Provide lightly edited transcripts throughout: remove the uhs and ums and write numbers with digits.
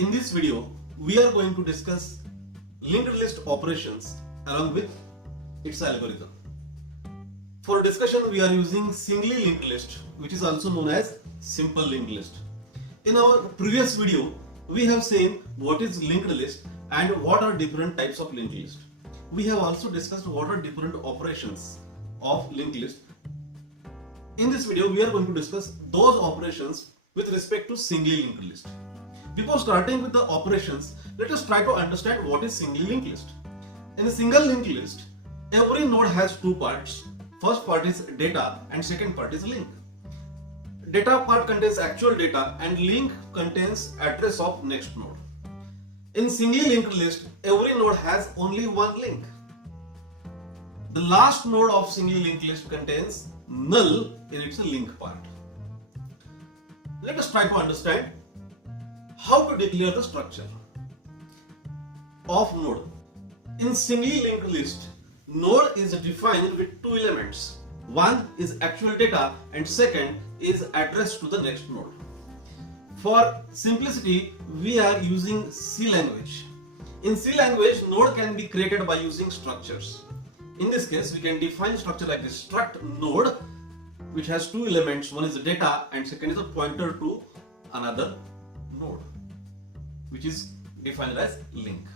In this video, we are going to discuss linked list operations along with its algorithm. For discussion, we are using singly linked list, which is also known as simple linked list. In our previous video, we have seen what is linked list and what are different types of linked list. We have also discussed what are different operations of linked list. In this video, we are going to discuss those operations with respect to singly linked list. Before starting with the operations, let us try to understand what is single linked list. In a single linked list, every node has two parts. First part is data and second part is link. Data part contains actual data and link contains address of next node. In singly linked list, every node has only one link. The last node of singly linked list contains null in its link part. Let us try to understand how to declare the structure of node. In singly linked list, node is defined with two elements. One is actual data and second is address to the next node. For simplicity, we are using C language. In C language, node can be created by using structures. In this case, we can define structure like this: struct node, which has two elements. One is the data and second is a pointer to another node, which is defined as link.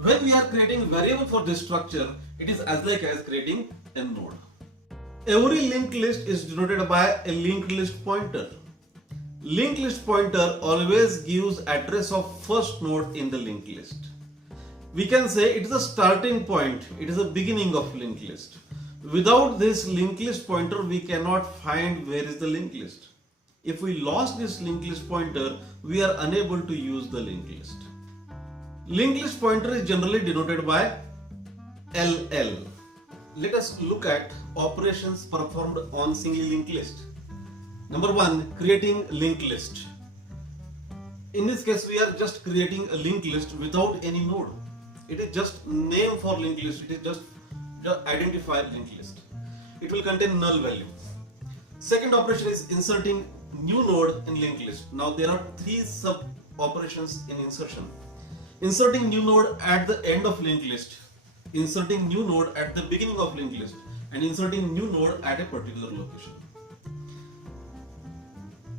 When we are creating variable for this structure, it is as like as creating a node. Every linked list is denoted by a linked list pointer. Linked list pointer always gives address of first node in the linked list. We can say it is a starting point, it is a beginning of linked list. Without this linked list pointer, we cannot find where is the linked list. If we lost this linked list pointer, we are unable to use the linked list. Linked list pointer is generally denoted by LL. Let us look at operations performed on single linked list. Number one, creating linked list. In this case, we are just creating a linked list without any node. It is just name for linked list. It is just identify linked list. It will contain null value. Second operation is inserting new node in linked list. Now there are three sub operations in insertion. Inserting new node at the end of linked list, inserting new node at the beginning of linked list, and inserting new node at a particular location.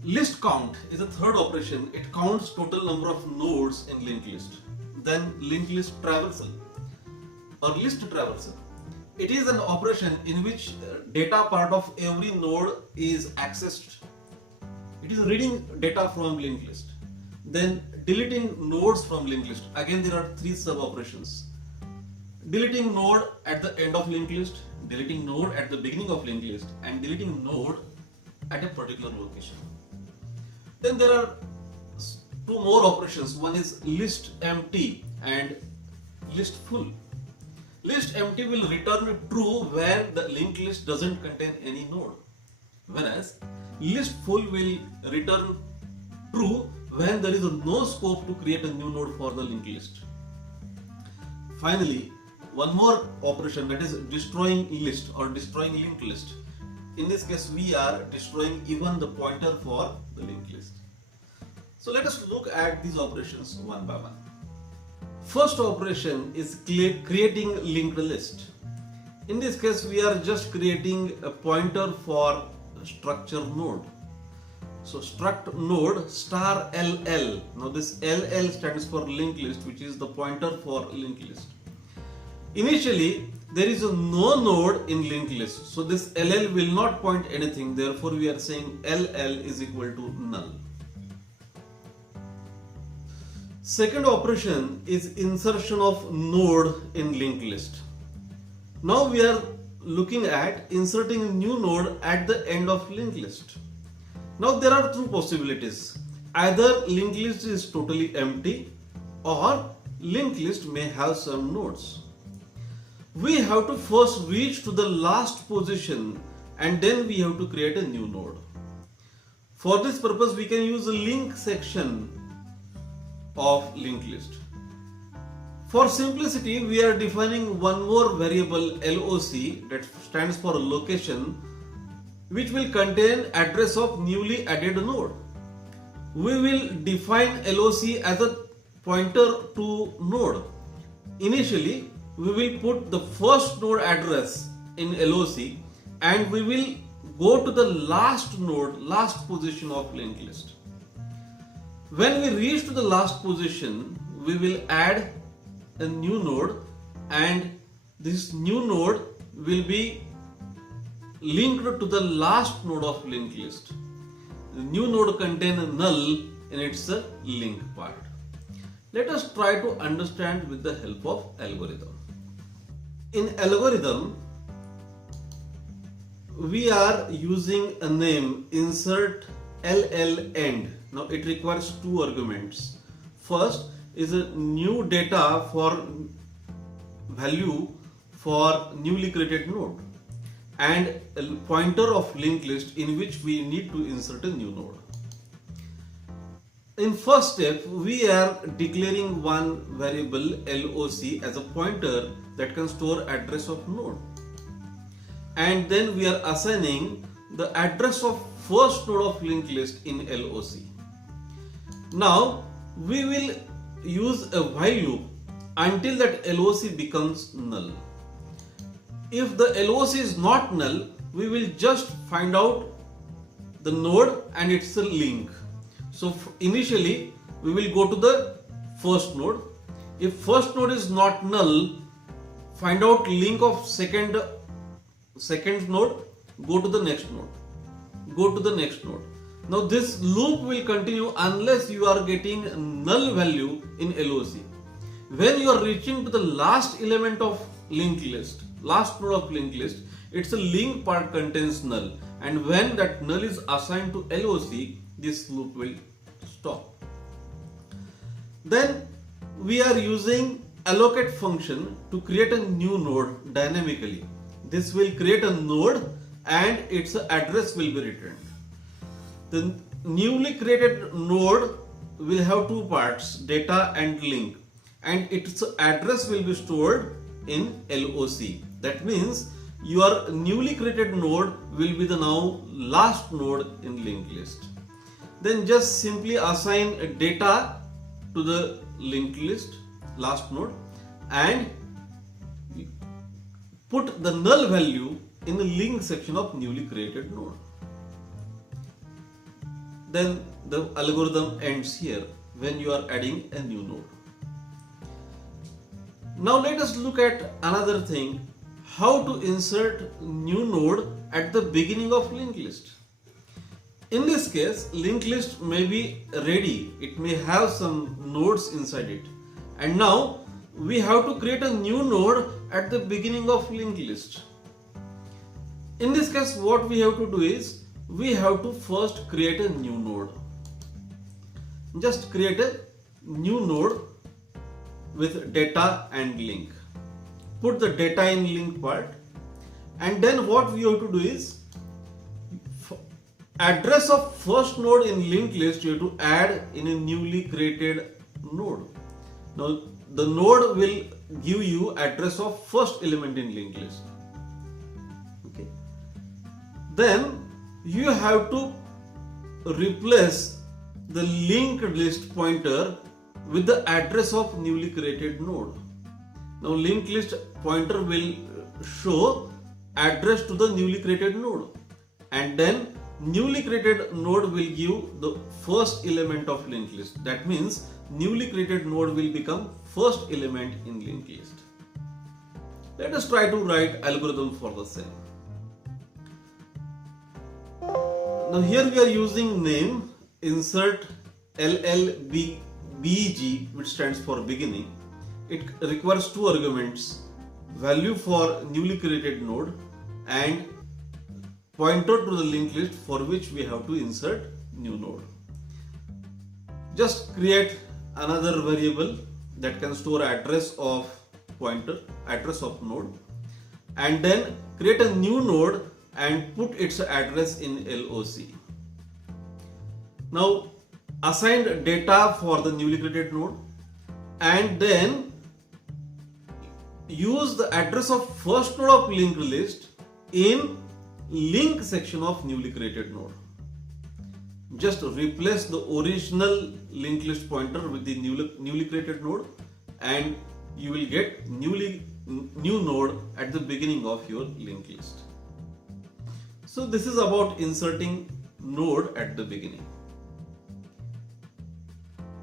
List count is a third operation. It counts total number of nodes in linked list. Then linked list traversal or list traversal. It is an operation in which data part of every node is accessed. It is reading data from linked list. Then deleting nodes from linked list. Again, there are three sub operations. Deleting node at the end of linked list, deleting node at the beginning of linked list, and deleting node at a particular location. Then there are two more operations. One is list empty and list full. List empty will return true when the linked list doesn't contain any node, whereas list full will return true when there is no scope to create a new node for the linked list. Finally, one more operation, that is destroying list or destroying linked list. In this case, we are destroying even the pointer for the linked list. So let us look at these operations one by one. First operation is creating linked list. In this case, we are just creating a pointer for structure node. So struct node star LL. Now this LL stands for linked list, which is the pointer for linked list. Initially, there is no node in linked list. So this LL will not point anything. Therefore, we are saying LL is equal to null. Second operation is insertion of node in linked list. Now we are looking at inserting a new node at the end of linked list. Now there are two possibilities. Either linked list is totally empty or linked list may have some nodes. We have to first reach to the last position and then we have to create a new node. For this purpose, we can use a link section of linked list. For simplicity, we are defining one more variable LOC, that stands for location, which will contain address of newly added node. We will define LOC as a pointer to node. Initially, we will put the first node address in LOC and we will go to the last node, last position of linked list. When we reach to the last position, we will add a new node and this new node will be linked to the last node of linked list. The new node contains a null in its link part. Let us try to understand with the help of algorithm. In algorithm, we are using a name insert LL end. Now it requires two arguments. First is a new data for value for newly created node and a pointer of linked list in which we need to insert a new node. In first step, we are declaring one variable LOC as a pointer that can store address of node. And then we are assigning the address of first node of linked list in LOC. Now we will use a while loop until that LOC becomes null. If the LOC is not null, we will just find out the node and its a link. So initially we will go to the first node. If first node is not null, find out link of second node, go to the next node, go to the next node. Now this loop will continue unless you are getting null value in LOC. When you are reaching to the last element of linked list, last node of linked list, its a link part contains null, and when that null is assigned to LOC, this loop will stop. Then we are using allocate function to create a new node dynamically. This will create a node and its address will be returned. The newly created node will have two parts, data and link, and its address will be stored in LOC. That means your newly created node will be the now last node in linked list. Then just simply assign data to the linked list, last node, and put the null value in the link section of newly created node. Then the algorithm ends here when you are adding a new node. Now let us look at another thing, how to insert new node at the beginning of linked list. In this case, linked list may be ready, it may have some nodes inside it, and now we have to create a new node at the beginning of linked list. In this case, what we have to do is we have to first create a new node. Just create a new node with data and link. Put the data in link part, and then what we have to do is address of first node in linked list you have to add in a newly created node. Now the node will give you address of first element in linked list. Okay. Then you have to replace the linked list pointer with the address of newly created node. Now linked list pointer will show address to the newly created node, and then newly created node will give the first element of linked list. That means newly created node will become first element in linked list. Let us try to write algorithm for the same. Now here we are using name insert LLBG, which stands for beginning. It requires two arguments, value for newly created node and pointer to the linked list for which we have to insert new node. Just create another variable that can store address of pointer, address of node, and then create a new node and put its address in LOC. Now assign data for the newly created node and then use the address of first node of linked list in link section of newly created node. just replace the original linked list pointer with the newly created node, and you will get new node at the beginning of your linked list. So this is about inserting node at the beginning.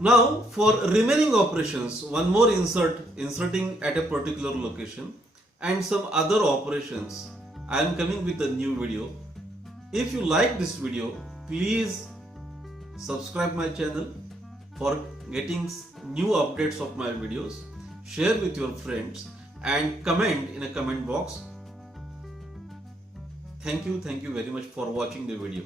Now for remaining operations, one more inserting at a particular location, and some other operations, I am coming with a new video. If you like this video, please subscribe my channel for getting new updates of my videos, share with your friends, and comment in a comment box. Thank you very much for watching the video.